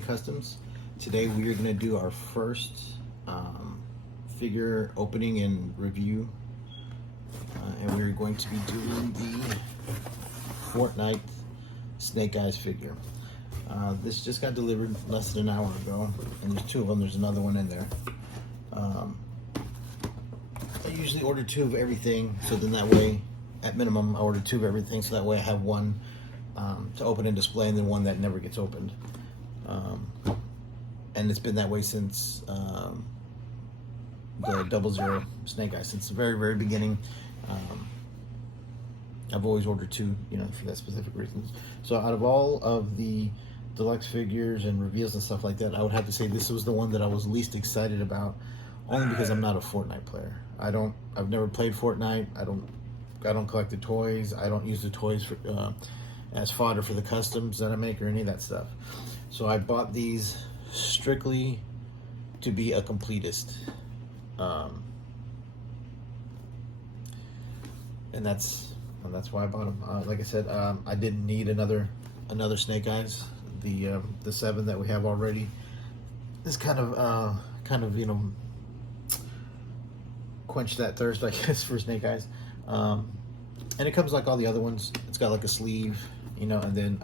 Customs. Today we are going to do our first figure opening and review, and we're going to be doing the Fortnite Snake Eyes figure. This just got delivered less than an hour ago, and there's two of them. There's another one in there. I usually order two of everything, so then that way, at minimum, I order two of everything, so that way I have one to open and display, and then one that never gets opened. And it's been that way since the 00 Snake Eyes, since the very, very beginning. I've always ordered two, for that specific reasons. So out of all of the deluxe figures and reveals and stuff like that, I would have to say this was the one that I was least excited about, only because I'm not a Fortnite player. I've never played Fortnite. I don't collect the toys. I don't use the toys for as fodder for the customs that I make or any of that stuff. So I bought these strictly to be a completist. And that's why I bought them. Like I said, I didn't need another Snake Eyes. The 7 that we have already is kind of quench that thirst, I guess, for Snake Eyes. And it comes like all the other ones. It's got like a sleeve, and then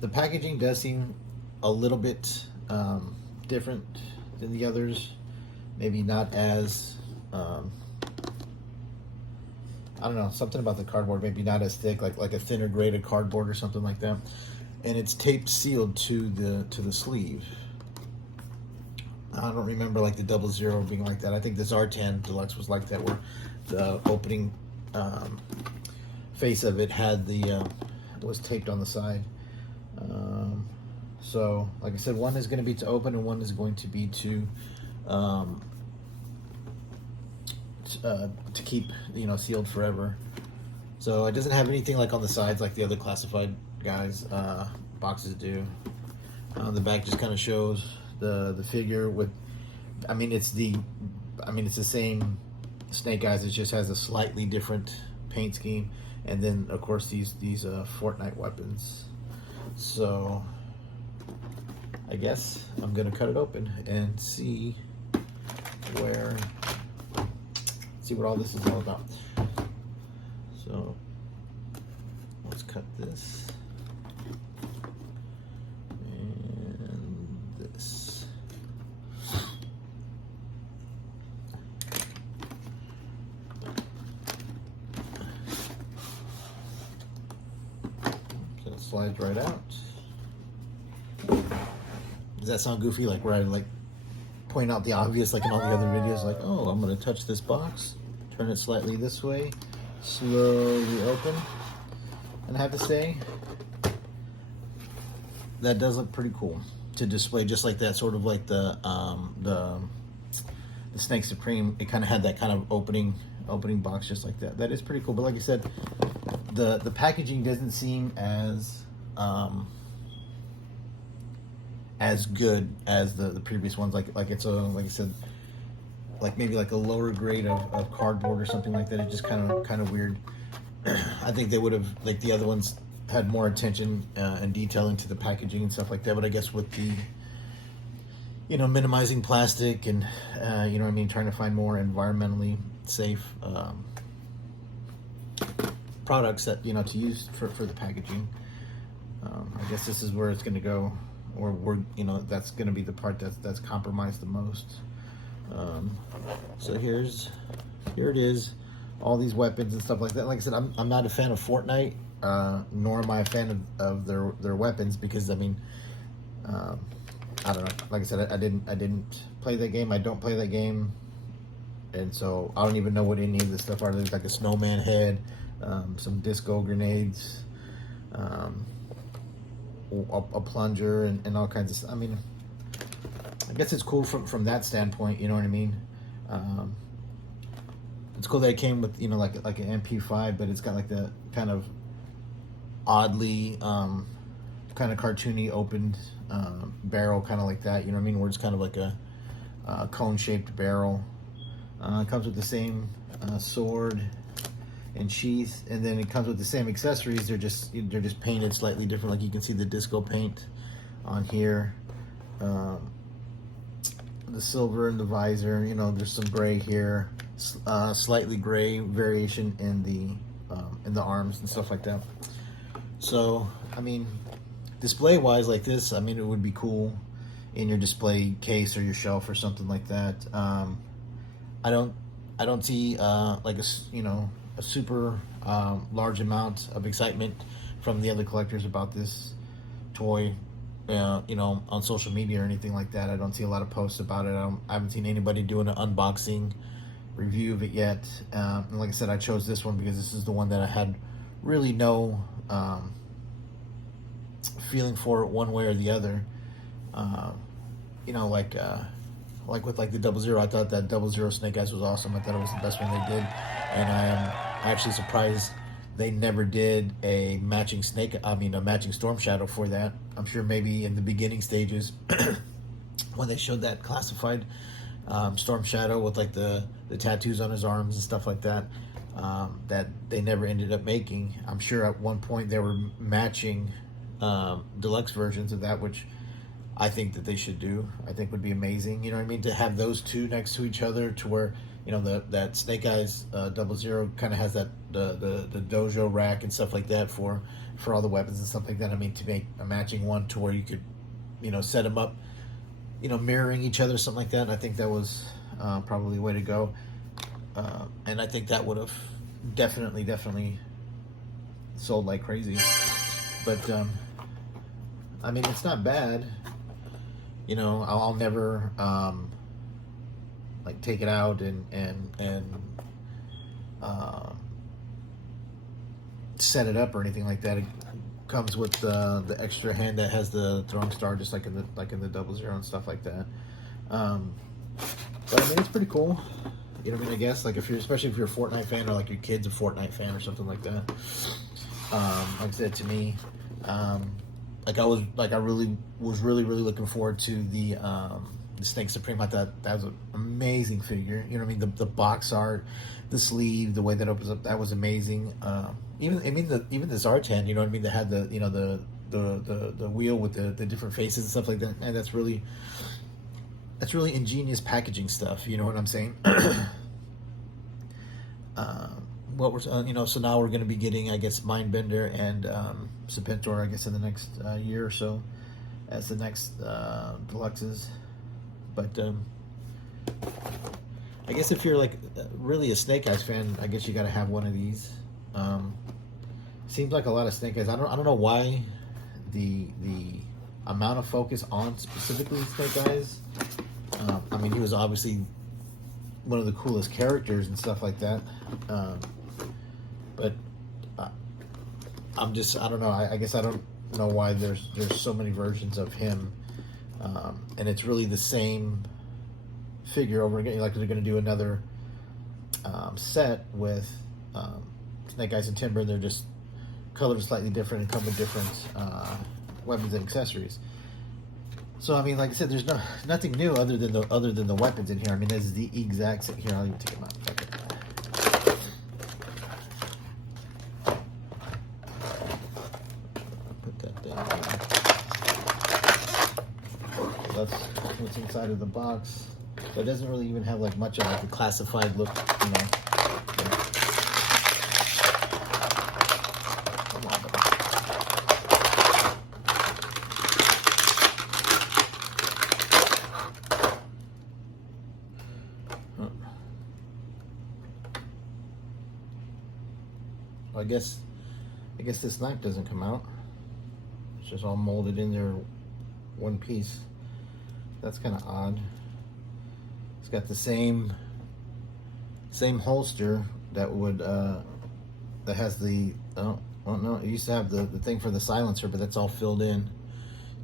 the packaging does seem a little bit different than the others. Maybe not as I don't know, something about the cardboard, maybe not as thick, like a thinner graded cardboard or something like that. And it's taped sealed to the sleeve. I don't remember like the 00 being like that. I think this R10 Deluxe was like that, where the opening face of it had was taped on the side. So like I said, one is going to be to open and one is going to be to keep, sealed forever. So it doesn't have anything like on the sides like the other classified guys boxes do. The back just kind of shows the figure with, it's the same Snake Eyes. It just has a slightly different paint scheme, and then of course these Fortnite weapons. So I guess I'm gonna cut it open and see what all this is all about. So let's cut this and this. So it slides right out. Does that sound goofy? Like where I point out the obvious, like in all the other videos, like, oh, I'm gonna touch this box, turn it slightly this way, slowly open. And I have to say, that does look pretty cool to display, just like that, sort of like the Snake Supreme. It kind of had that kind of opening box, just like that. That is pretty cool. But like I said, the packaging doesn't seem as good as the previous ones. Like it's like I said, like maybe like a lower grade of cardboard or something like that. It's just kind of weird. I think they would have, like the other ones, had more attention and detailing to the packaging and stuff like that. But I guess with the minimizing plastic and trying to find more environmentally safe products that to use for the packaging, I guess this is where it's going to go, or that's going to be the part that's compromised the most. So here it is, all these weapons and stuff like that. Like I said, I'm not a fan of Fortnite, nor am I a fan of their weapons, because I don't know. Like I said, I didn't play that game. I don't play that game, and so I don't even know what any of this stuff are. There's like a snowman head, some disco grenades, a plunger, and all kinds of stuff. I guess it's cool from that standpoint, you know what I mean? It's cool that it came with, like an MP5, but it's got like the kind of oddly, kind of cartoony opened barrel, kind of like that, you know what I mean? Where it's kind of like a cone-shaped barrel. It comes with the same sword and sheath, and then it comes with the same accessories. They're just painted slightly different. Like you can see the disco paint on here, the silver in the visor. You know, there's some gray here, slightly gray variation in the arms and stuff like that. So I mean, display wise, like this, I mean, it would be cool in your display case or your shelf or something like that. I don't see like a super large amount of excitement from the other collectors about this toy, on social media or anything like that. I don't see a lot of posts about it. I haven't seen anybody doing an unboxing review of it yet. And like I said, I chose this one because this is the one that I had really no feeling for it one way or the other. Like with the 00, I thought that 00 Snake Eyes was awesome. I thought it was the best one they did, and I am actually surprised they never did a matching Storm Shadow for that. I'm sure maybe in the beginning stages when they showed that classified Storm Shadow with like the tattoos on his arms and stuff like that, that they never ended up making. I'm sure at one point they were matching deluxe versions of that, which I think that they should do. I think would be amazing. You know what I mean? To have those two next to each other, to where that Snake Eyes 00 kind of has that the dojo rack and stuff like that for all the weapons and stuff like that. I mean, to make a matching one to where you could set them up, mirroring each other, something like that. And I think that was probably the way to go. And I think that would have definitely sold like crazy. But I mean, it's not bad. I'll never take it out and set it up or anything like that. It comes with the extra hand that has the throwing star, just like in the 00 and stuff like that. But I mean, it's pretty cool. You know what I mean? I guess especially if you're a Fortnite fan, or like your kid's a Fortnite fan or something like that. Like I said, to me, I really was looking forward to the Snake Supreme. I thought that was an amazing figure. You know what I mean? The box art, the sleeve, the way that opens up, that was amazing. Even the Zartan, you know what I mean? They had the wheel with the different faces and stuff like that. And that's really ingenious packaging stuff. You know what I'm saying? So now we're going to be getting, I guess, Mindbender and Serpentor, I guess, in the next year or so as the next deluxes. But I guess if you're really a Snake Eyes fan, I guess you got to have one of these. Seems like a lot of Snake Eyes. I don't know why the amount of focus on specifically Snake Eyes. I mean, he was obviously one of the coolest characters and stuff like that. But I don't know. I guess I don't know why there's so many versions of him, and it's really the same figure over again. Like they're going to do another set with Snake Eyes and Timber, and they're just colored slightly different and come with different weapons and accessories. So I mean, like I said, there's nothing new other than the weapons in here. I mean, this is the exact same. Here, I'll even take them out. Okay. Put that down. So that's what's inside of the box. So it doesn't really even have much of a classified look, I guess this knife doesn't come out. It's just all molded in there one piece. That's kind of odd. It's got the same holster that would that has the no, it used to have the thing for the silencer, but that's all filled in.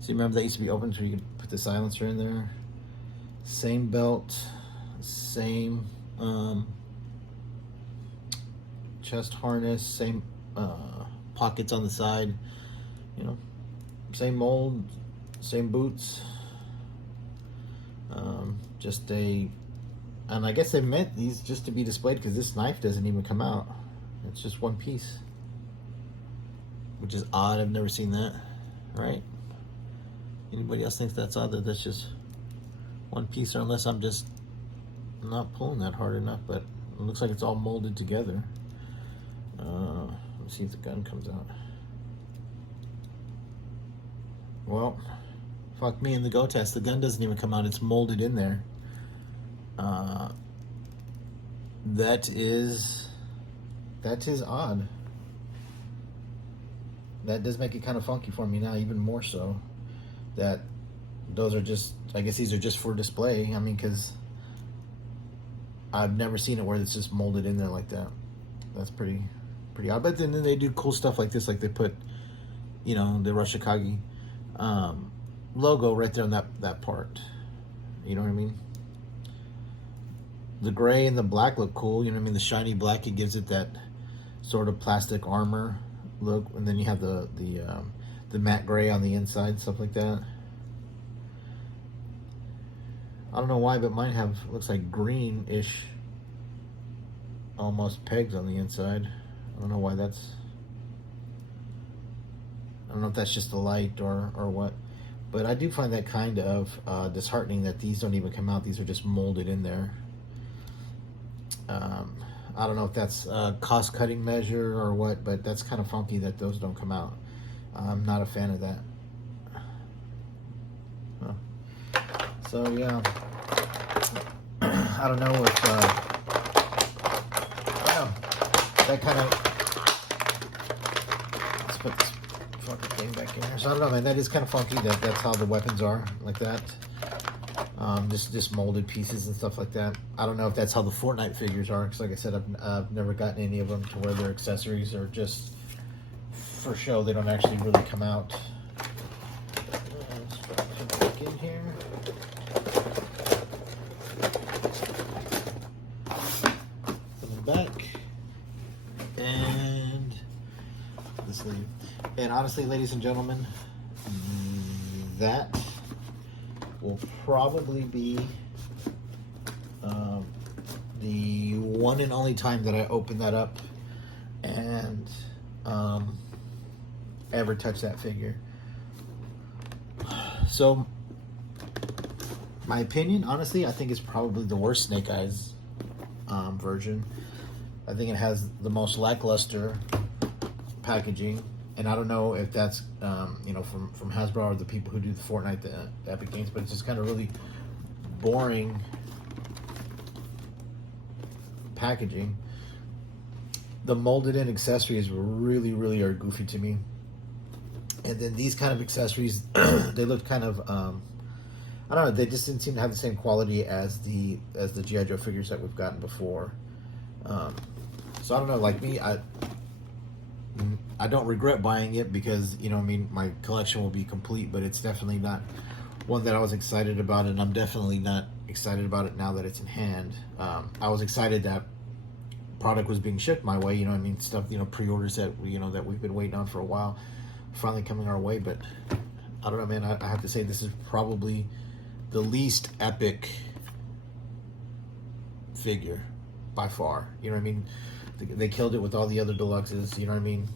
See, remember that used to be open so you could put the silencer in there. Same belt, same chest harness, same pockets on the side, same mold, same boots. And I guess they meant these just to be displayed because this knife doesn't even come out. It's just one piece, which is odd. I've never seen that. Right? Anybody else thinks that's odd that that's just one piece, or unless I'm just not pulling that hard enough, but it looks like it's all molded together. Let's see if the gun comes out. Well, fuck me in the go test. The gun doesn't even come out. It's molded in there. That is odd. That does make it kind of funky for me now, even more so. That those are just, I guess these are just for display. I mean, because I've never seen it where it's just molded in there like that. That's pretty odd. But then they do cool stuff like this, like they put, you know, the Rushikage logo right there on that part. You know what I mean? The gray and the black look cool. You know what I mean? The shiny black, it gives it that sort of plastic armor look, and then you have the matte gray on the inside, stuff like that. I don't know why, but mine looks like greenish, almost pegs on the inside. I don't know why that's. I don't know if that's just the light or what, but I do find that kind of disheartening that these don't even come out. These are just molded in there. I don't know if that's a cost-cutting measure or what, but that's kind of funky that those don't come out. I'm not a fan of that. So yeah, I don't know if that kind of. Let's put this fucking thing back in here. So I don't know, man. That is kind of funky that that's how the weapons are, like that. Just molded pieces and stuff like that. I don't know if that's how the Fortnite figures are, because like I said, I've never gotten any of them to where they're accessories or just for show. They don't actually really come out. Let's put it back in here. Put them back. And this leave. And honestly, ladies and gentlemen, that will probably be the one and only time that I open that up and ever touch that figure. So my opinion, honestly, I think it's probably the worst Snake Eyes version. I think it has the most lackluster packaging. And I don't know if that's, you know, from Hasbro or the people who do the Fortnite, the Epic Games, but it's just kind of really boring packaging. The molded in accessories really are goofy to me. And then these kind of accessories, they look kind of, I don't know, they just didn't seem to have the same quality as the G.I. Joe figures that we've gotten before. So I don't know, like me, I don't regret buying it because, you know, I mean, my collection will be complete, but it's definitely not one that I was excited about, and I'm definitely not excited about it now that it's in hand. I was excited that product was being shipped my way, you know what I mean, stuff, you know, pre-orders that, you know, that we've been waiting on for a while, finally coming our way, but I don't know, man, I have to say this is probably the least epic figure by far, you know what I mean? They killed it with all the other deluxes, you know what I mean?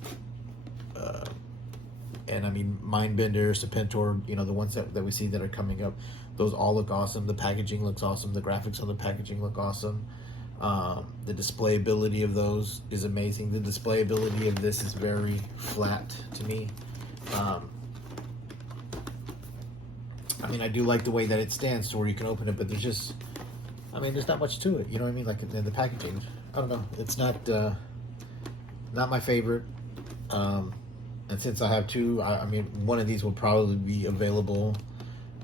And I mean, Mindbender, Serpentor, you know, the ones that we see that are coming up, those all look awesome. The packaging looks awesome. The graphics on the packaging look awesome. The display ability of those is amazing. The display ability of this is very flat to me. I mean, I do like the way that it stands to where you can open it, but there's just, I mean, there's not much to it. You know what I mean? Like in the packaging, I don't know. It's not my favorite. And since I have two, I mean, one of these will probably be available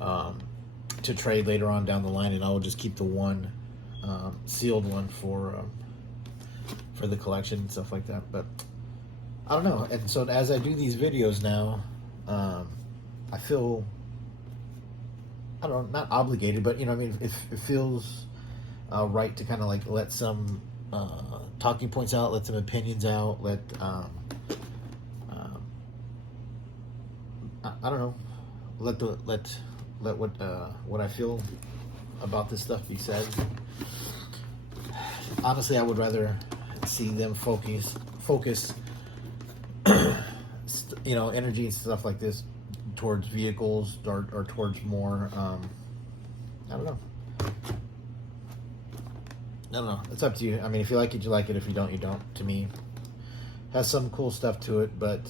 to trade later on down the line, and I will just keep the one sealed one for the collection and stuff like that. But I don't know. And so as I do these videos now, I feel, I don't know, not obligated, but you know, I mean, it feels right to kind of like let some talking points out, let some opinions out, let I don't know, let what I feel about this stuff be said. Honestly, I would rather see them focus focus, energy and stuff like this towards vehicles or towards more. I don't know. I don't know. It's up to you. I mean, if you like it, you like it. If you don't, you don't. To me, has some cool stuff to it, but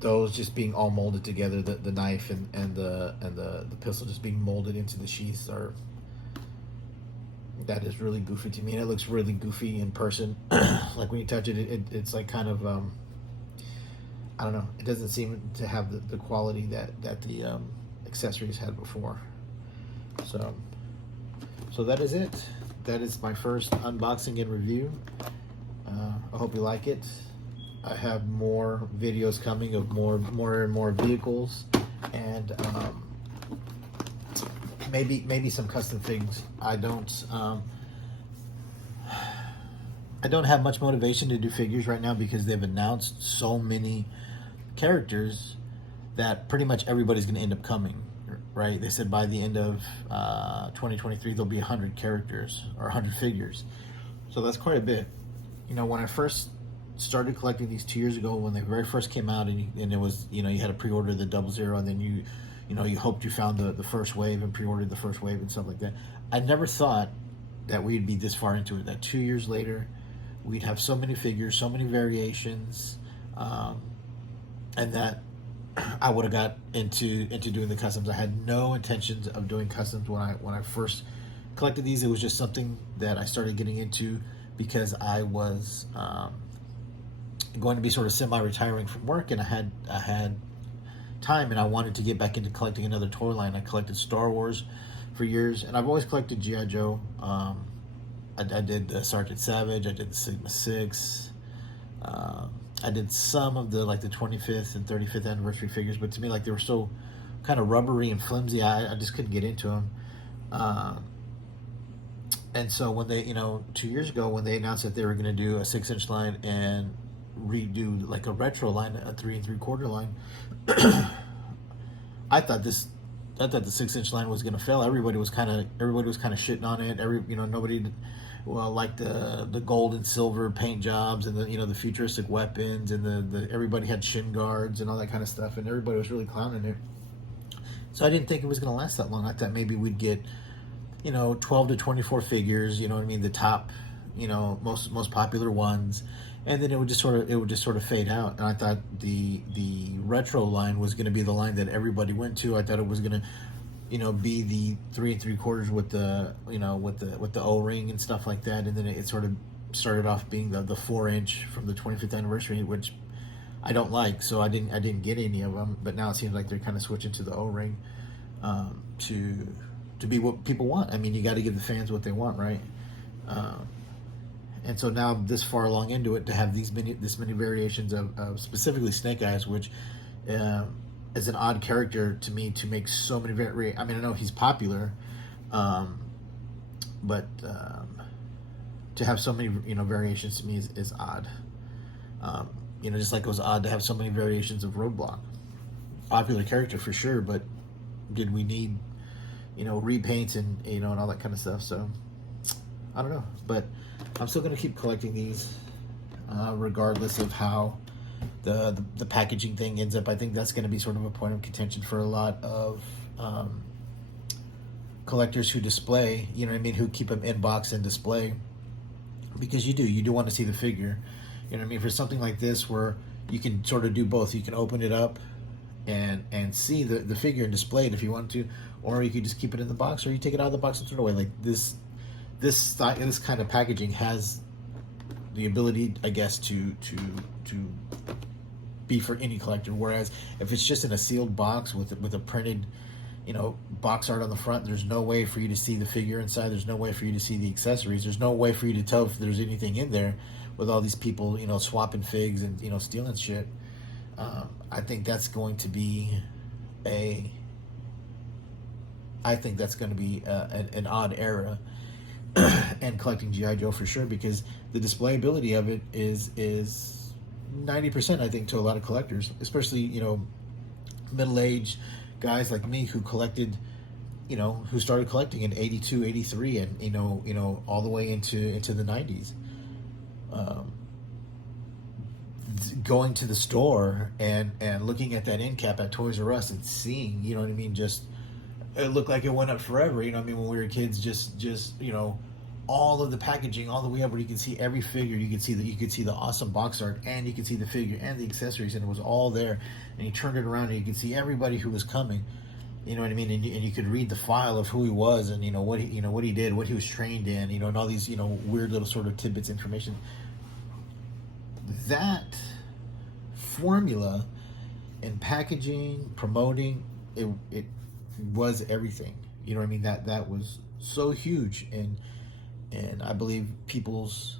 those just being all molded together, the knife and the pistol just being molded into the sheaths that is really goofy to me, and it looks really goofy in person. Like when you touch it, it's like kind of I don't know. It doesn't seem to have the quality that the accessories had before. So that is it. That is my first unboxing and review. I hope you like it. I have more videos coming of more and more vehicles, and maybe some custom things. I don't have much motivation to do figures right now because they've announced so many characters that pretty much everybody's going to end up coming. Right? They said by the end of 2023 there'll be 100 characters or 100 figures, so that's quite a bit. When I first started collecting these 2 years ago, when they very first came out, and it was, you had to pre-order the 00, and then you hoped you found the first wave and pre-ordered the first wave and stuff like that. I never thought that we'd be this far into it, that 2 years later we'd have so many figures, so many variations, and that I would have got into doing the customs. I had no intentions of doing customs when I first collected these. It was just something that I started getting into because I was going to be sort of semi-retiring from work, and I had time, and I wanted to get back into collecting another toy line. I collected Star Wars for years, and I've always collected G.I. Joe. I did the Sergeant Savage. I did the Sigma 6. I did some of the 25th and 35th anniversary figures, but to me, they were so kind of rubbery and flimsy, I just couldn't get into them. And so when they, 2 years ago, when they announced that they were going to do a 6-inch line and redo a retro line, a 3 3/4 line, I thought the 6-inch line was going to fail. Everybody was kind of shitting on it. Nobody. Well, like the gold and silver paint jobs, and the futuristic weapons, and the everybody had shin guards and all that kind of stuff, and everybody was really clowning it. So I didn't think it was going to last that long. I thought maybe we'd get 12 to 24 figures, the top, most popular ones, and then it would just sort of fade out. And I thought the retro line was going to be the line that everybody went to. I thought it was going to be the 3 3/4 with the with the O-ring and stuff like that, and then it sort of started off being the 4-inch from the 25th anniversary, which I don't like, so I didn't get any of them. But now it seems like they're kind of switching to the O-ring to be what people want. I mean, you got to give the fans what they want, right? And so now, this far along into it, to have this many variations of specifically Snake Eyes, which is an odd character to me to make so many I mean, I know he's popular, but to have so many variations to me is odd. Just like it was odd to have so many variations of Roadblock. Popular character for sure, but did we need repaints and and all that kind of stuff? So I don't know, but I'm still going to keep collecting these regardless of how the packaging thing ends up. I think that's going to be sort of a point of contention for a lot of collectors who display, who keep them in box and display, because you do want to see the figure. For something like this where you can sort of do both. You can open it up and see the figure and display it if you want to, or you could just keep it in the box, or you take it out of the box and throw it away. This kind of packaging has the ability, I guess, to be for any collector. Whereas if it's just in a sealed box with a printed, box art on the front, there's no way for you to see the figure inside. There's no way for you to see the accessories. There's no way for you to tell if there's anything in there, with all these people, swapping figs and stealing shit. I think that's going to be an odd era and collecting G.I. Joe for sure, because the displayability of it is 90%, I think, to a lot of collectors, especially middle-aged guys like me who collected, who started collecting in 82, 83, and all the way into the 90s. um, going to the store and looking at that end cap at Toys R Us and seeing, you know what I mean, just it looked like it went up forever. You know what I mean, when we were kids, just you know, all of the packaging all the way up where you could see every figure. You could see the awesome box art, and you could see the figure and the accessories, and it was all there. And you turned it around and you could see everybody who was coming. You know what I mean, and you could read the file of who he was, and you know what he did, what he was trained in, you know, and all these, you know, weird little sort of tidbits information. That formula in packaging, promoting, it was everything. You know what I mean? That was so huge, and I believe people's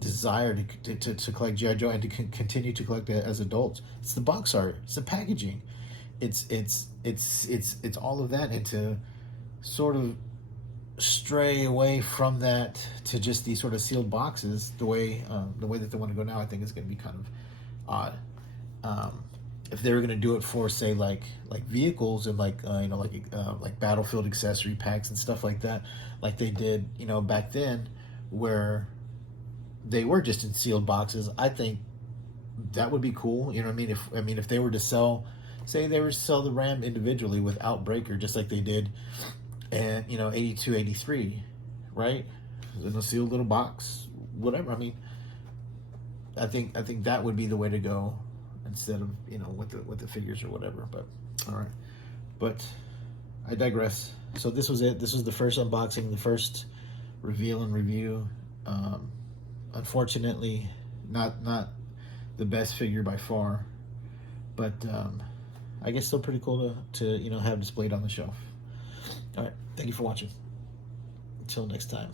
desire to collect GI Joe and to continue to collect it as adults. It's the box art, it's the packaging, it's all of that, and to sort of stray away from that to just these sort of sealed boxes, the way that they want to go now, I think is going to be kind of odd. If they were going to do it for, say, like vehicles and like battlefield accessory packs and stuff like that, like they did, you know, back then, where they were just in sealed boxes, I think that would be cool. You know what I mean? If they were to sell, say they were to sell the Ram individually without breaker, just like they did, and you know, 82, 83, right? In a sealed little box, whatever. I mean, I think that would be the way to go, instead of, you know, with the figures or whatever. But all right, but I digress. So this was it. This was the first unboxing, the first reveal and review. Unfortunately, not the best figure by far, but I guess still pretty cool to you know, have displayed on the shelf. All right, thank you for watching. Until next time.